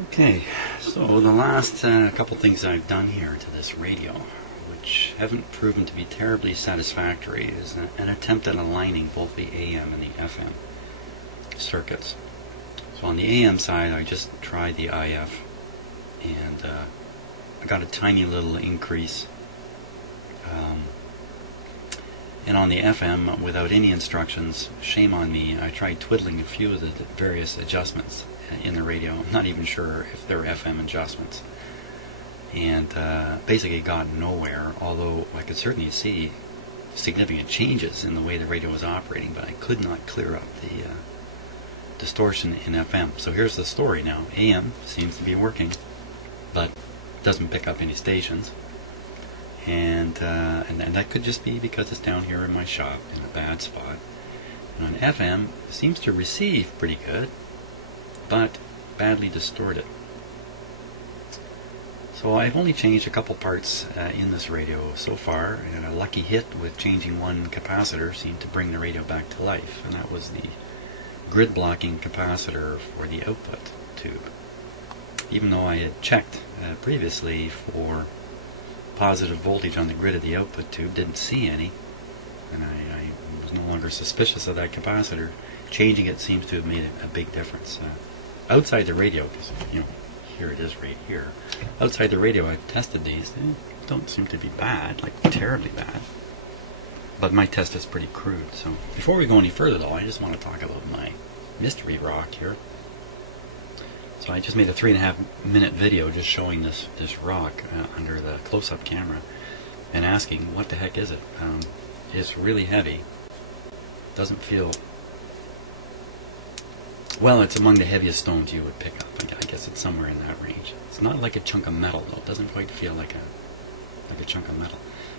Okay, so the last couple things I've done here to this radio, which haven't proven to be terribly satisfactory, is an attempt at aligning both the AM and the FM circuits. So on the AM side, I just tried the IF, and I got a tiny little increase. And on the FM, without any instructions, shame on me, I tried twiddling a few of the various adjustments in the radio. I'm not even sure if they're FM adjustments. And basically got nowhere, although I could certainly see significant changes in the way the radio was operating, but I could not clear up the distortion in FM. So here's the story now. AM seems to be working, but doesn't pick up any stations. And that could just be because it's down here in my shop in a bad spot. And on FM, it seems to receive pretty good, but badly distorted. So I've only changed a couple parts in this radio so far, and a lucky hit with changing one capacitor seemed to bring the radio back to life, and that was the grid blocking capacitor for the output tube. Even though I had checked previously for positive voltage on the grid of the output tube, didn't see any, and I was no longer suspicious of that capacitor. Changing it seems to have made a big difference. Outside the radio, because here it is right here. Outside the radio, I've tested these. They don't seem to be bad, like terribly bad. But my test is pretty crude. So before we go any further, though, I just want to talk about my mystery rock here. So I just made a 3.5-minute video just showing this rock under the close-up camera and asking, what the heck is it? It's really heavy. Doesn't feel... Well, it's among the heaviest stones you would pick up. I guess it's somewhere in that range. It's not like a chunk of metal, though. It doesn't quite feel like a chunk of metal.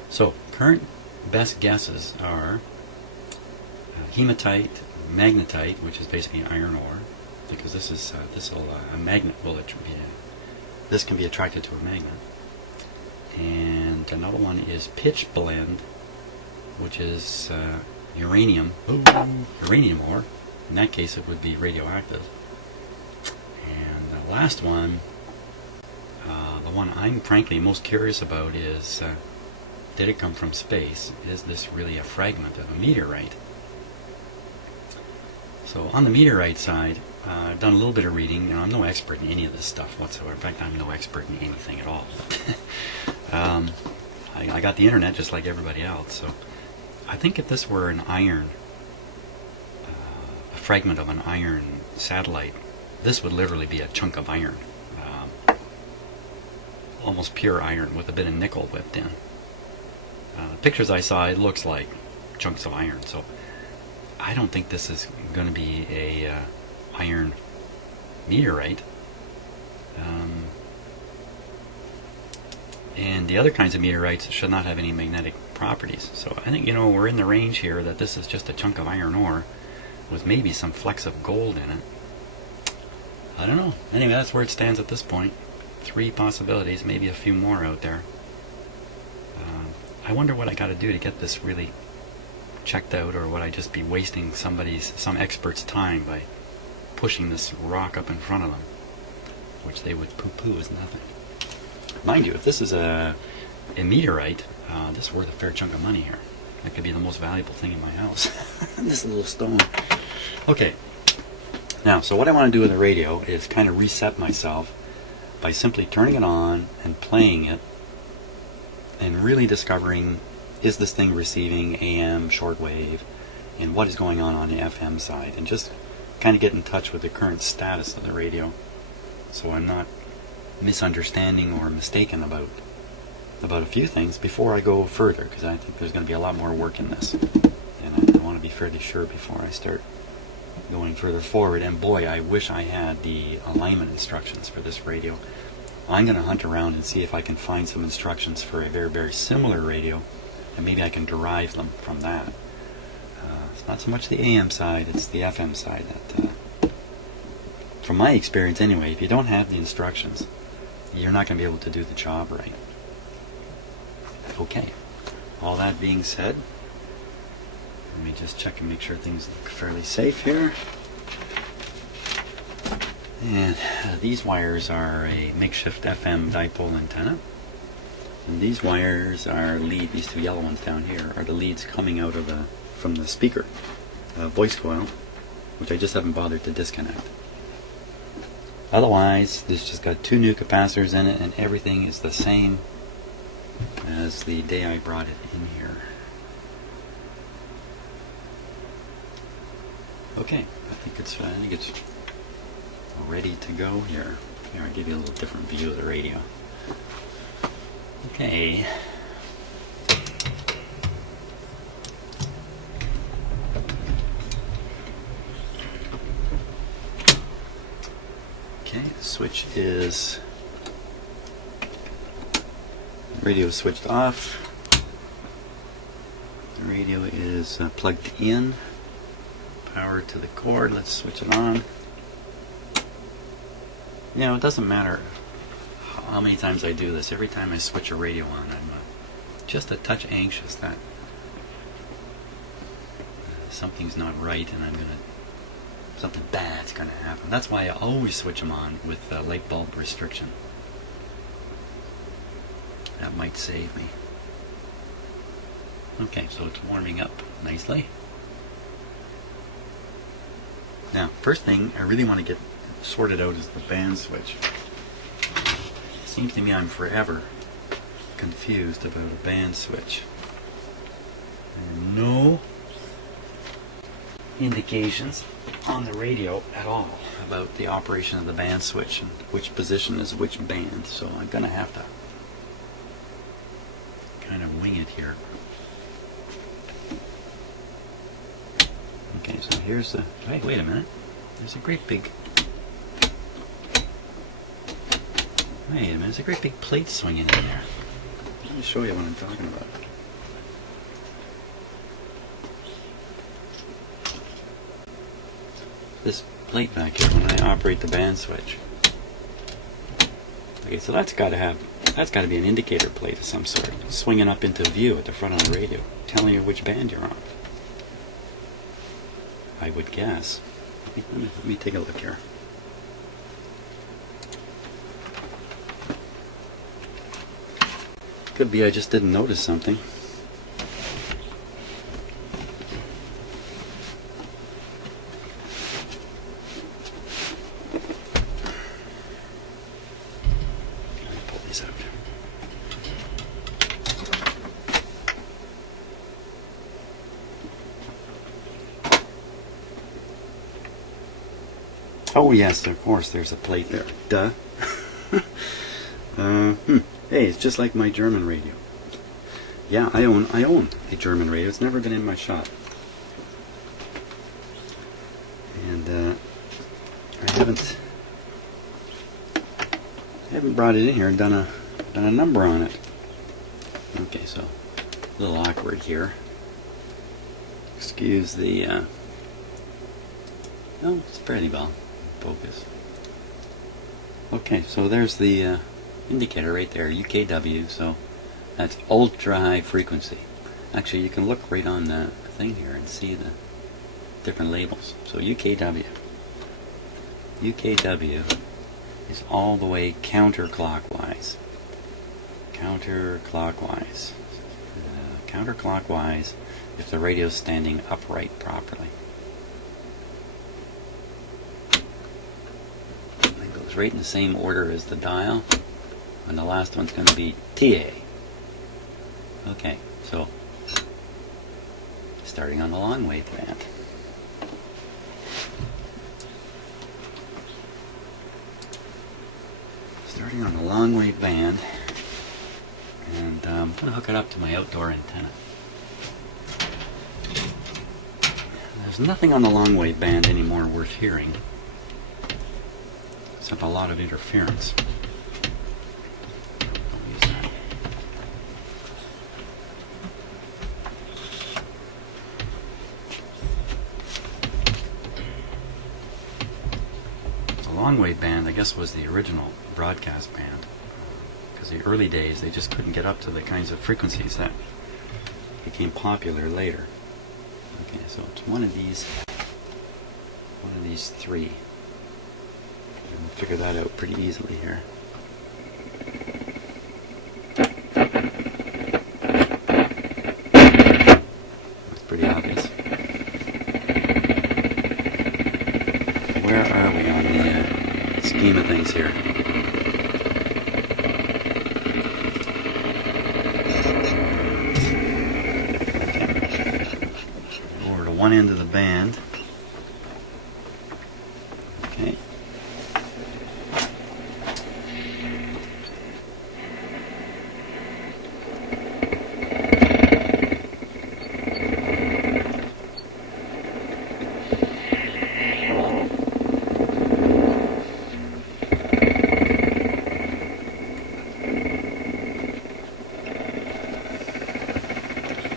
So, current best guesses are hematite, magnetite, which is basically iron ore, because this is a magnet. Well, this can be attracted to a magnet. And another one is pitch blende, which is uranium ore. In that case, it would be radioactive. And the last one, the one I'm frankly most curious about is, did it come from space? Is this really a fragment of a meteorite? So on the meteorite side, I've done a little bit of reading. I'm no expert in any of this stuff whatsoever. In fact, I'm no expert in anything at all. I got the internet just like everybody else. So I think if this were an iron, a fragment of an iron satellite, this would literally be a chunk of iron. Almost pure iron with a bit of nickel whipped in. The pictures I saw, it looks like chunks of iron. So I don't think this is going to be a iron meteorite. And the other kinds of meteorites should not have any magnetic properties. So I think, we're in the range here that this is just a chunk of iron ore with maybe some flecks of gold in it. I don't know. Anyway, that's where it stands at this point. 3 possibilities, maybe a few more out there. I wonder what I got to do to get this really checked out, or would I just be wasting some expert's time by pushing this rock up in front of them, which they would poo-poo as nothing. Mind you, if this is a meteorite, this is worth a fair chunk of money here. That could be the most valuable thing in my house. This little stone. Okay. Now, so what I want to do with the radio is kind of reset myself by simply turning it on and playing it and really discovering, is this thing receiving AM, shortwave, and what is going on the FM side, and just kind of get in touch with the current status of the radio, so I'm not misunderstanding or mistaken about a few things before I go further, because I think there's going to be a lot more work in this, and I want to be fairly sure before I start going further forward. And boy, I wish I had the alignment instructions for this radio. I'm going to hunt around and see if I can find some instructions for a very, very similar radio, and maybe I can derive them from that. It's not so much the AM side, it's the FM side that, from my experience anyway, if you don't have the instructions, you're not going to be able to do the job right. Okay, all that being said, let me just check and make sure things look fairly safe here. And these wires are a makeshift FM dipole antenna. And these wires are these two yellow ones down here are the leads coming out of from the speaker voice coil, which I just haven't bothered to disconnect. Otherwise, this just got two new capacitors in it, and everything is the same as the day I brought it in here. Okay, I think it's ready to go here. Here, I'll give you a little different view of the radio. Okay. Okay, the switch is, radio is switched off. The radio is plugged in. Power to the cord. Let's switch it on. You know, it doesn't matter how many times I do this. Every time I switch a radio on, I'm just a touch anxious that something's not right, and something bad's gonna happen. That's why I always switch them on with light bulb restriction. That might save me. Okay, so it's warming up nicely. Now, first thing I really want to get sorted out is the band switch. It seems to me I'm forever confused about a band switch. There are no indications on the radio at all about the operation of the band switch and which position is which band, so I'm going to have to kind of wing it here. Okay, so here's the... Wait a minute. There's a great big... Wait a minute, there's a great big plate swinging in there. Let me show you what I'm talking about. This plate back here when I operate the band switch. Okay, so that's got to be an indicator plate of some sort, swinging up into view at the front of the radio, telling you which band you're on. I would guess. Let me take a look here. Could be I just didn't notice something. Let me pull these out. Oh yes, of course, there's a plate there. Duh. Hey, it's just like my German radio. Yeah, I own a German radio. It's never been in my shop, and I haven't brought it in here and done a number on it. Okay, so a little awkward here. Excuse the. Oh, it's fairly well. Focus. Okay, so there's the indicator right there, UKW, so that's ultra high frequency. Actually, you can look right on the thing here and see the different labels. So UKW is all the way counterclockwise. Counterclockwise if the radio is standing upright properly. Right in the same order as the dial, and the last one's going to be TA. Okay, so starting on the long wave band. Starting on the long wave band, and I'm going to hook it up to my outdoor antenna. There's nothing on the long wave band anymore worth hearing, except a lot of interference. I'll use that. The long wave band, I guess, was the original broadcast band, because the early days they just couldn't get up to the kinds of frequencies that became popular later. Okay, so it's one of these three. can figure that out pretty easily here. That's pretty obvious. Where are we on the scheme of things here? Over to one end of the band. Okay.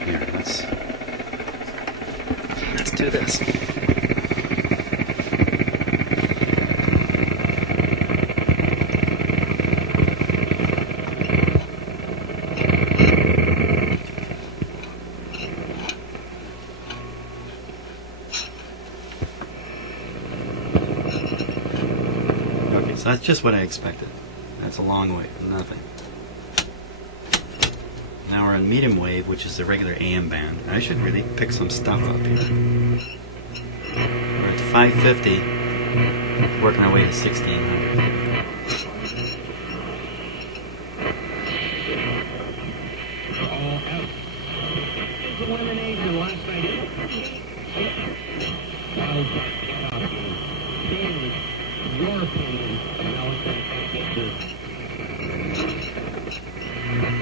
Here, let's do this. Okay, so that's just what I expected. That's a long way from nothing. Now we're on medium wave, which is the regular AM band. I should really pick some stuff up here. We're at 550, working our way to 1600.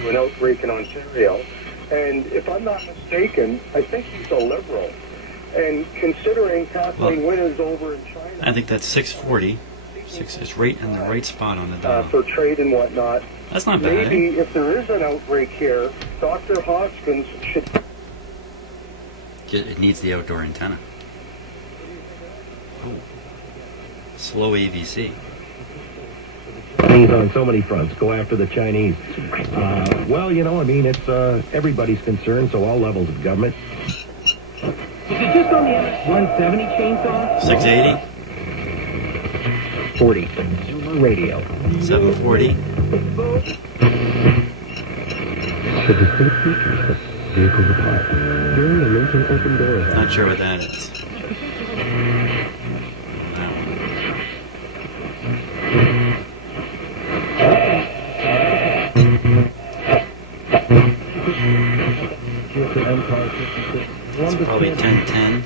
An outbreak in Ontario, and if I'm not mistaken, I think he's a Liberal. And considering Kathleen Winters over in China, I think that's 640. Six is right in the right spot on the dial. for trade and whatnot. That's not bad. Maybe if there is an outbreak here, Dr. Hoskins should. It needs the outdoor antenna. Oh. Slow AVC. On so many fronts, go after the Chinese. Well, you know, I mean, it's everybody's concern, so all levels of government. Is it just on the MS-170 chainsaw? 680. 40, consumer radio. 740. The distinct features of vehicles apart. During the Lincoln open door. Not sure what that is. That one. It's probably 1010.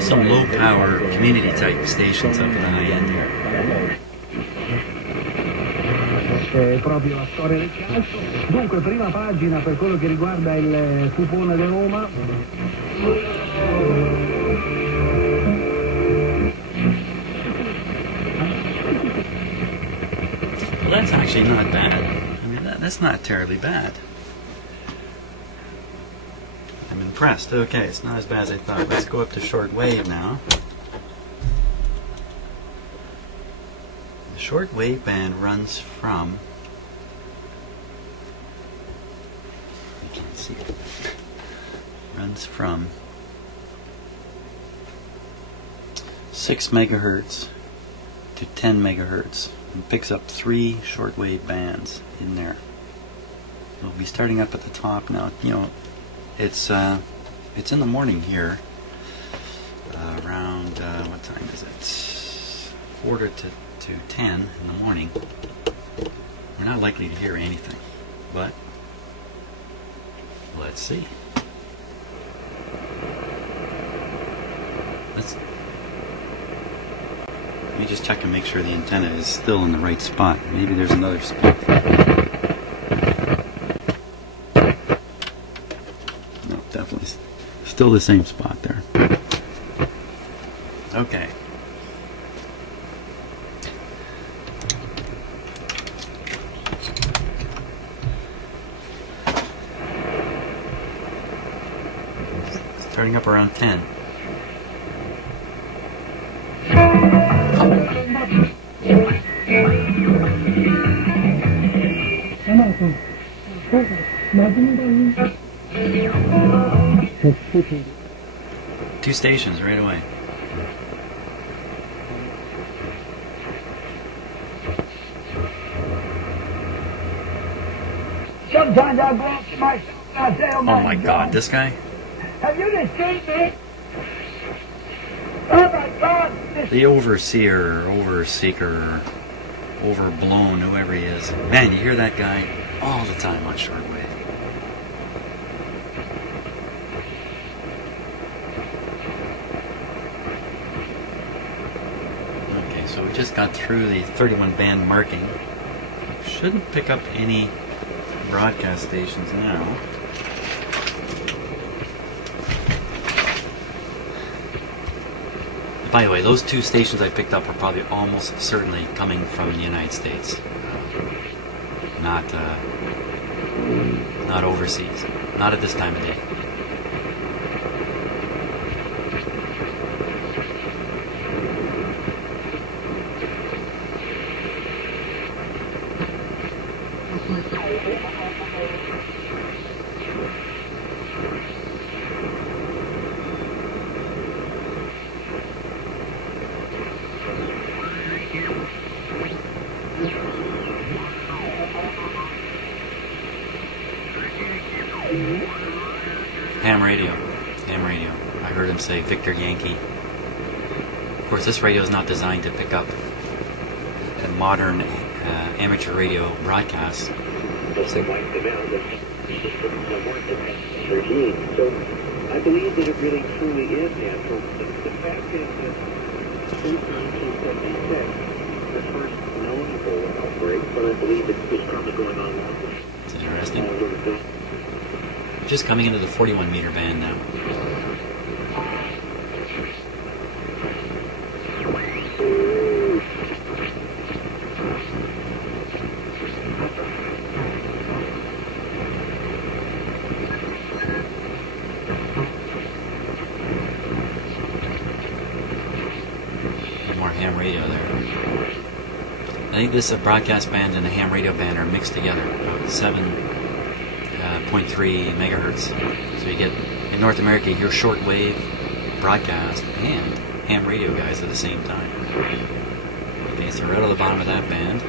Some low power community type stations up at the high end here. Proprio la storia del calcio. Dunque, prima pagina per quello che riguarda il cupone di Roma. Well, that's actually not bad. I mean, that's not terribly bad. I'm impressed. Okay, it's not as bad as I thought. Let's go up to shortwave now. The shortwave band runs from... You can't see it. Runs from 6 megahertz to 10 megahertz. And picks up 3 shortwave bands in there. We'll be starting up at the top now. You know, it's in the morning here. Around what time is it? 4 to 10 in the morning. We're not likely to hear anything, but let's see. Let me just check and make sure the antenna is still in the right spot. Maybe there's another spot. No, definitely still the same spot there. Okay. Starting up around 10. Two stations right away. Sometimes I go up to myself and I say, Oh my God, this guy? have you deceived me? Oh my God! The overseer, overseeker, overblown, whoever he is. Man, you hear that guy all the time on shortwave. Okay, so we just got through the 31 band marking. Shouldn't pick up any broadcast stations now. By the way, those two stations I picked up are probably almost certainly coming from the United States, not overseas, not at this time of day. Ham radio. I heard him say Victor Yankee. Of course, this radio is not designed to pick up a modern amateur radio broadcast. So I believe that it really truly is natural. The fact is that since 1976, the first known Ebola outbreak, but I believe it was probably going on longer. It's interesting. Just coming into the 41 meter band now. More ham radio there. I think this broadcast band and the ham radio band are mixed together. About 7.3 megahertz. So you get, in North America, you hear shortwave broadcast and ham radio guys at the same time. Okay, so right at the bottom of that band.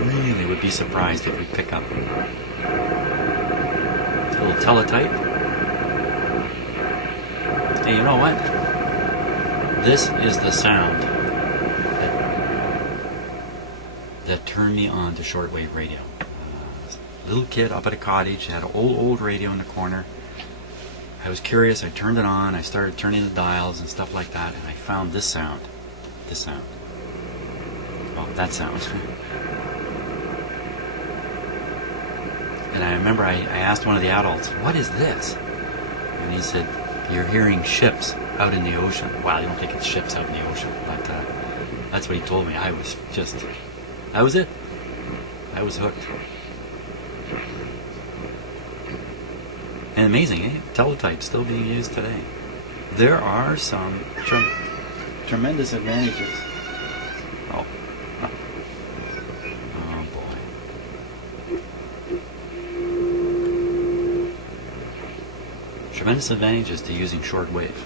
I really would be surprised if we pick up a little teletype. Hey, you know what? This is the sound that turned me on to shortwave radio. Little kid up at a cottage, had an old radio in the corner. I was curious, I turned it on, I started turning the dials and stuff like that, and I found this sound. Well, that sound. And I remember I asked one of the adults, what is this? And he said, you're hearing ships out in the ocean. Well, you don't think it's ships out in the ocean, but that's what he told me. That was it. I was hooked. And amazing, eh? Teletype still being used today. There are some tremendous advantages. Oh boy. Tremendous advantages to using shortwave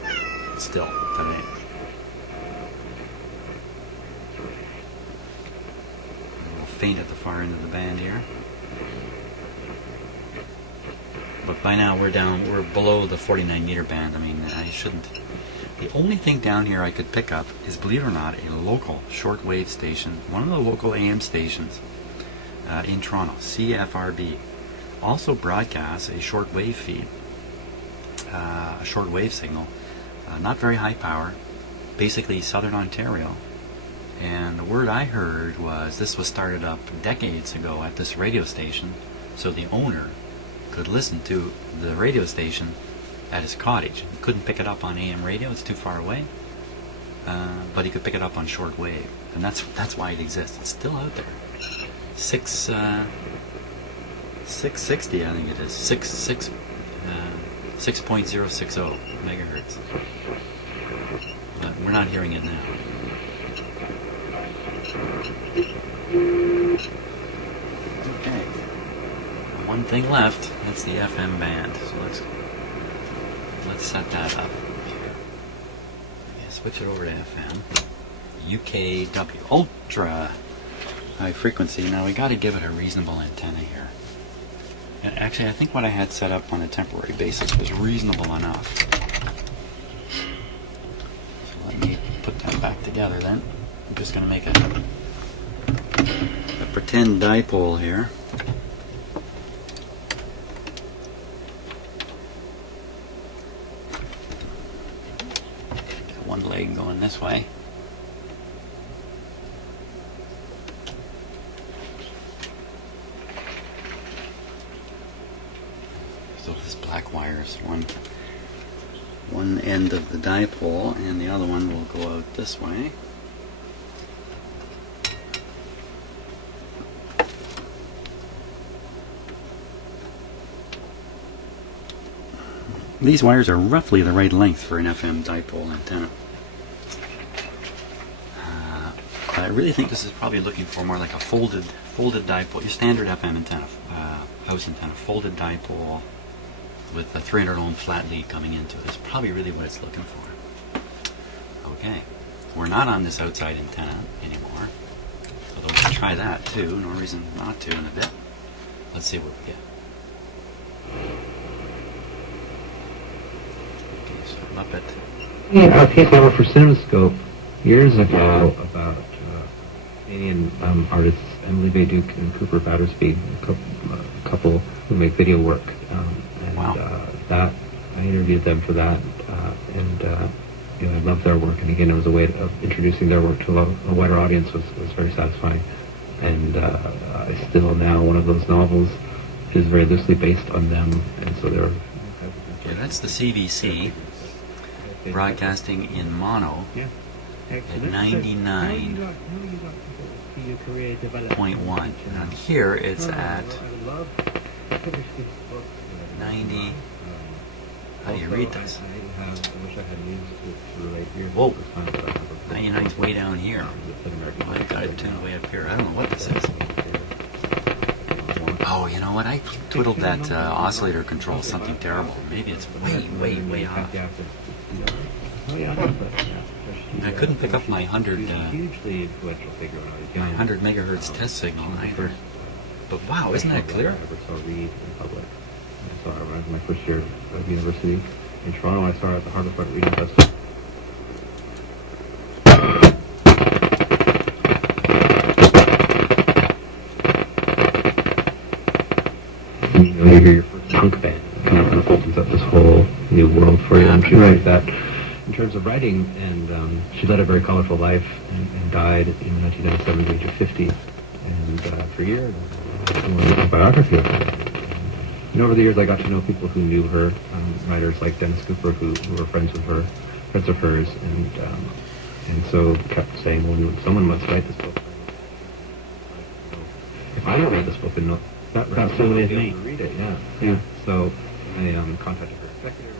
still today. A little faint at the far end of the band here. But by now we're below the 49 meter band. I mean, I shouldn't. The only thing down here I could pick up is, believe it or not, a local shortwave station, one of the local AM stations in Toronto, CFRB, also broadcasts a shortwave feed, a shortwave signal, not very high power, basically Southern Ontario. And the word I heard was this was started up decades ago at this radio station, so the owner could listen to the radio station at his cottage. He couldn't pick it up on AM radio, it's too far away, but he could pick it up on shortwave, and that's why it exists. It's still out there. 660, I think it is. 6.060 megahertz. But we're not hearing it now. thing left. That's the FM band. So let's set that up. Yeah, switch it over to FM. UKW ultra high frequency. Now we got to give it a reasonable antenna here. And actually, I think what I had set up on a temporary basis was reasonable enough. So let me put that back together then. I'm just going to make a pretend dipole here. Got one leg going this way. So this black wire is one end of the dipole, and the other one will go out this way. These wires are roughly the right length for an FM dipole antenna. But I really think this is probably looking for more like a folded dipole, your standard FM antenna, house antenna, folded dipole with a 300 ohm flat lead coming into it. It's probably really what it's looking for. Okay, we're not on this outside antenna anymore, although we can try that too. No reason not to in a bit. Let's see what we get. Up it. Yeah, a piece I wrote for CinemaScope years ago about Canadian artists Emily Bayduke and Cooper Battersby, a couple who make video work. That I interviewed them for that, and I loved their work. And again, it was a way of introducing their work to a wider audience was very satisfying. And still now one of those novels is very loosely based on them, and so they're. Yeah, that's the CVC. Broadcasting in mono at 99.1. And on here it's at 90. How do you read this? Whoa. 99's way down here. Oh, I got it tuned way up here. I don't know what this is. Oh, you know what? I twiddled that oscillator control something terrible. Maybe it's way off. I couldn't pick up my 100 megahertz test signal either. But wow, isn't that clear? I saw her when I was in my first year of university in Toronto. I saw her at the Harbourfront Reading Festival. You hear your first punk band kind of opens up this whole new world for you. And she writes that in terms of writing, and she led a very colorful life and died in 1997 at the age of 50. And for years, I wrote a biography of her. And over the years, I got to know people who knew her, writers like Dennis Cooper, who were friends of hers, and so kept saying, well, someone must write this book. If I don't read this book, then that absolutely is me. Read it, yeah. So I contacted her executive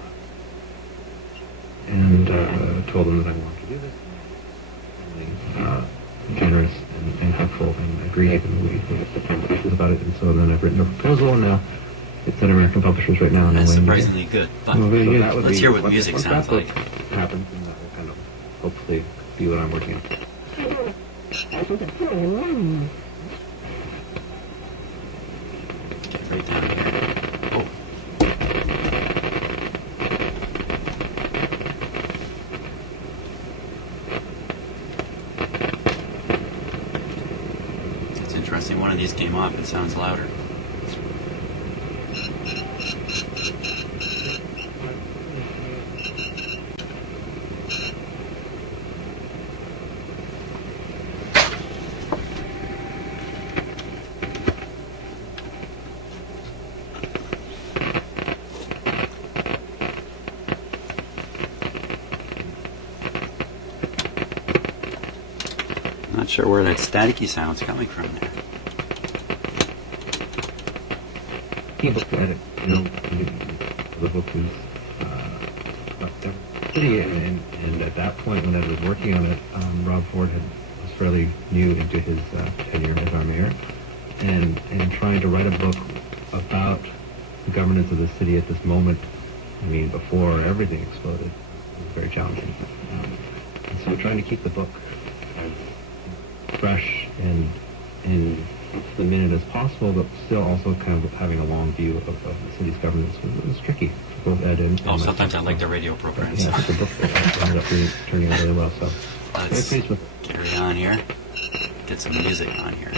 and told them that I wanted to do this. Generous and helpful, and agreed, and we had conversations about it. And so then I've written a proposal, and now it's at American Publishers right now. That's surprisingly good. But let's hear what music sounds like. Happens, and that will kind of hopefully be what I'm working on. Get right down here. Oh. It's interesting. One of these came off. It sounds louder. Not sure where that staticky sound's coming from there. He looked at it, the book was pretty, and at that point when I was working on it, Rob Ford was fairly new into his tenure as our mayor, and trying to write a book about the governance of the city at this moment. I mean, before everything exploded, it was very challenging. And so we're trying to keep the book as fresh and in the minute as possible, but still also kind of having a long view of the city's governance. It was tricky for both Ed and sometimes I like the radio programs. Yeah, the book ended up really turning out really well. So Let's very pleased with carry on here. Get some music on here.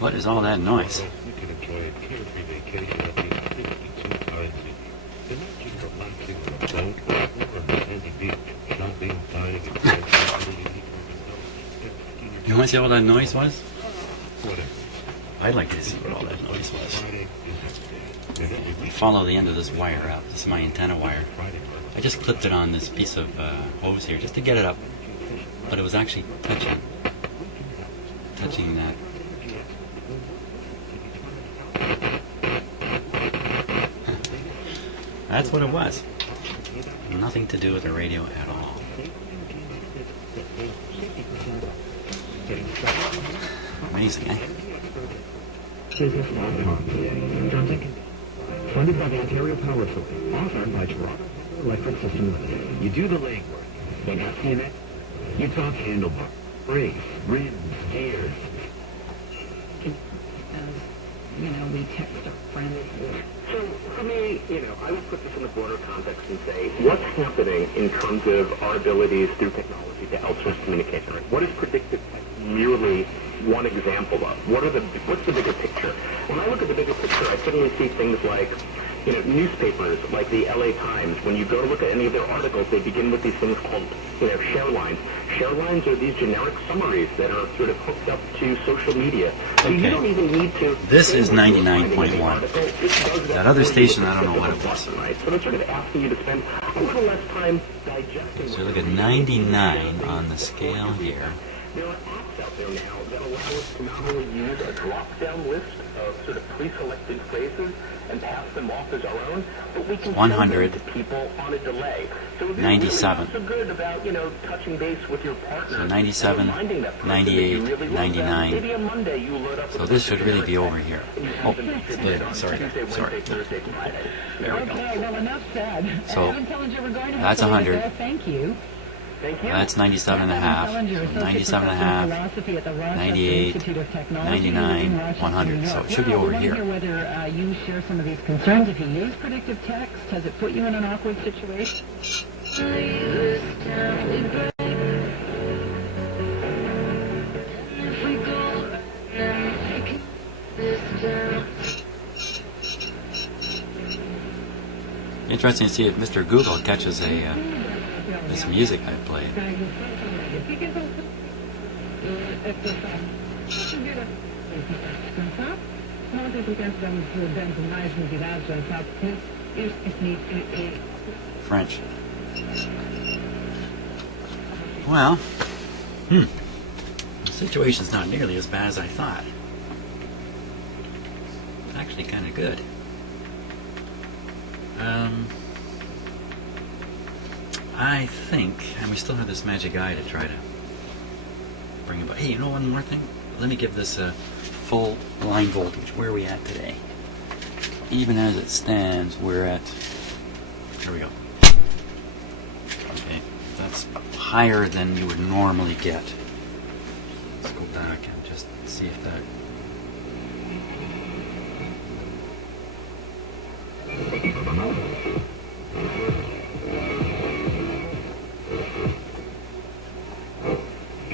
What is all that noise? You want to see what all that noise was? I'd like to see what all that noise was. Follow the end of this wire up. This is my antenna wire. I just clipped it on this piece of hose here just to get it up, but it was actually touching that. That's what it was. Nothing to do with the radio at all. Amazing, eh? Funded by the Ontario Power Authority, authored by Toronto Electric System Limited. You do the legwork. You got CNX. You talk handlebar, brakes, rims, gears. We text our friends. So, for me, I would put this in the broader context and say, what's happening in terms of our abilities through technology to outsource communication? Right? What is predictive tech merely one example of? What's the bigger picture? When I look at the bigger picture, I suddenly see things like, newspapers like the LA Times. When you go to look at any of their articles, they begin with these things called, share lines. Share lines are these generic summaries that are sort of hooked up to social media. So you don't even need to... This is 99.1. That other station, I don't know what it was. Right? So I'm sort of asking you to spend a little less time digesting... So look at 99 on the scale here. There are apps out there now that allow us to not only use a drop-down list of sort of pre-selected phrases and pass them off as our own, but we can 100, send them to people on a delay. So 97. So good about, touching base with your partner. So 97, 98, 99. Maybe on Monday you load up. So this should really be over here. Oh, split it up. Sorry. There we go. Okay, well, enough said. So that's 100. Thank you. That's 97 and a half, 97 and a half, 98, 99, 100. So it should be over here. I wonder whether you share some of these concerns. If you use predictive text, has it put you in an awkward situation? Interesting to see if Mr. Google catches this music I played. French. Well, the situation's not nearly as bad as I thought. It's actually kind of good. I think, and we still have this magic eye to try to bring about. Hey, one more thing? Let me give this a full line voltage. Where are we at today? Even as it stands, we're at, here we go, it's higher than you would normally get. Let's go back and just see if that...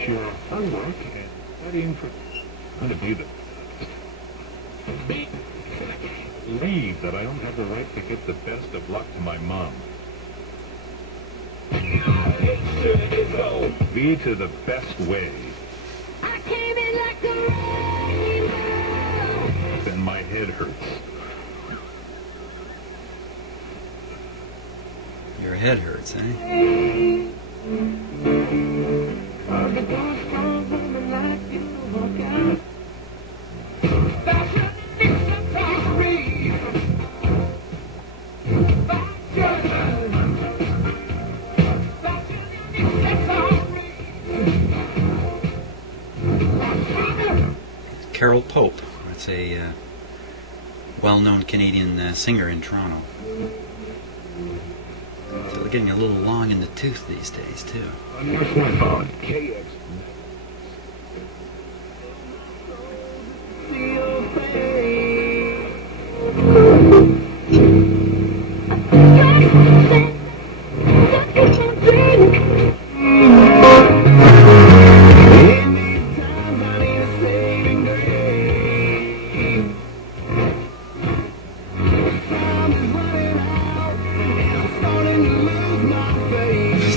Your homework and studying for to be the believe that I don't have the right to give the best of luck to my mom. Be to the best way. Then my head hurts. Your head hurts, eh? Carol Pope. That's a well-known Canadian singer in Toronto. So they're getting a little long in the tooth these days, too. KX.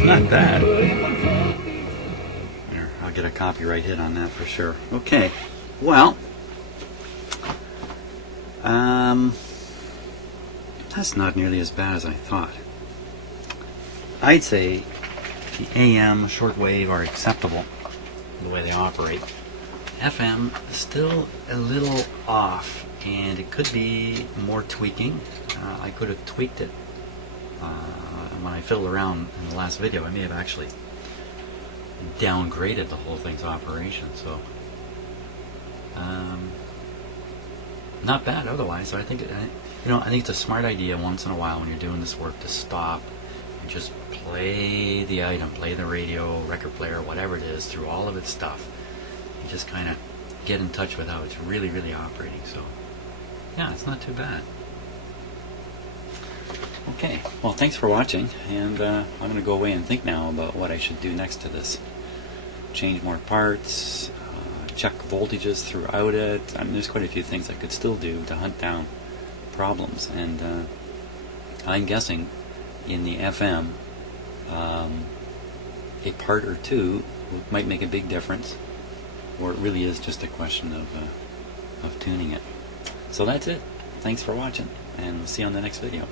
Not bad. There, I'll get a copyright hit on that for sure. Okay, well, that's not nearly as bad as I thought. I'd say the AM shortwave are acceptable the way they operate. FM is still a little off, and it could be more tweaking. I could have tweaked it. When I fiddled around in the last video, I may have actually downgraded the whole thing's operation. So, not bad otherwise. So I think, I think it's a smart idea once in a while when you're doing this work to stop and just play the item, play the radio, record player, whatever it is, through all of its stuff, and just kind of get in touch with how it's really, really operating. So, yeah, it's not too bad. Okay, well, thanks for watching, and I'm going to go away and think now about what I should do next to this. Change more parts, check voltages throughout it. I mean, there's quite a few things I could still do to hunt down problems, and I'm guessing in the FM, a part or two might make a big difference, or it really is just a question of tuning it. So that's it. Thanks for watching, and we'll see you on the next video.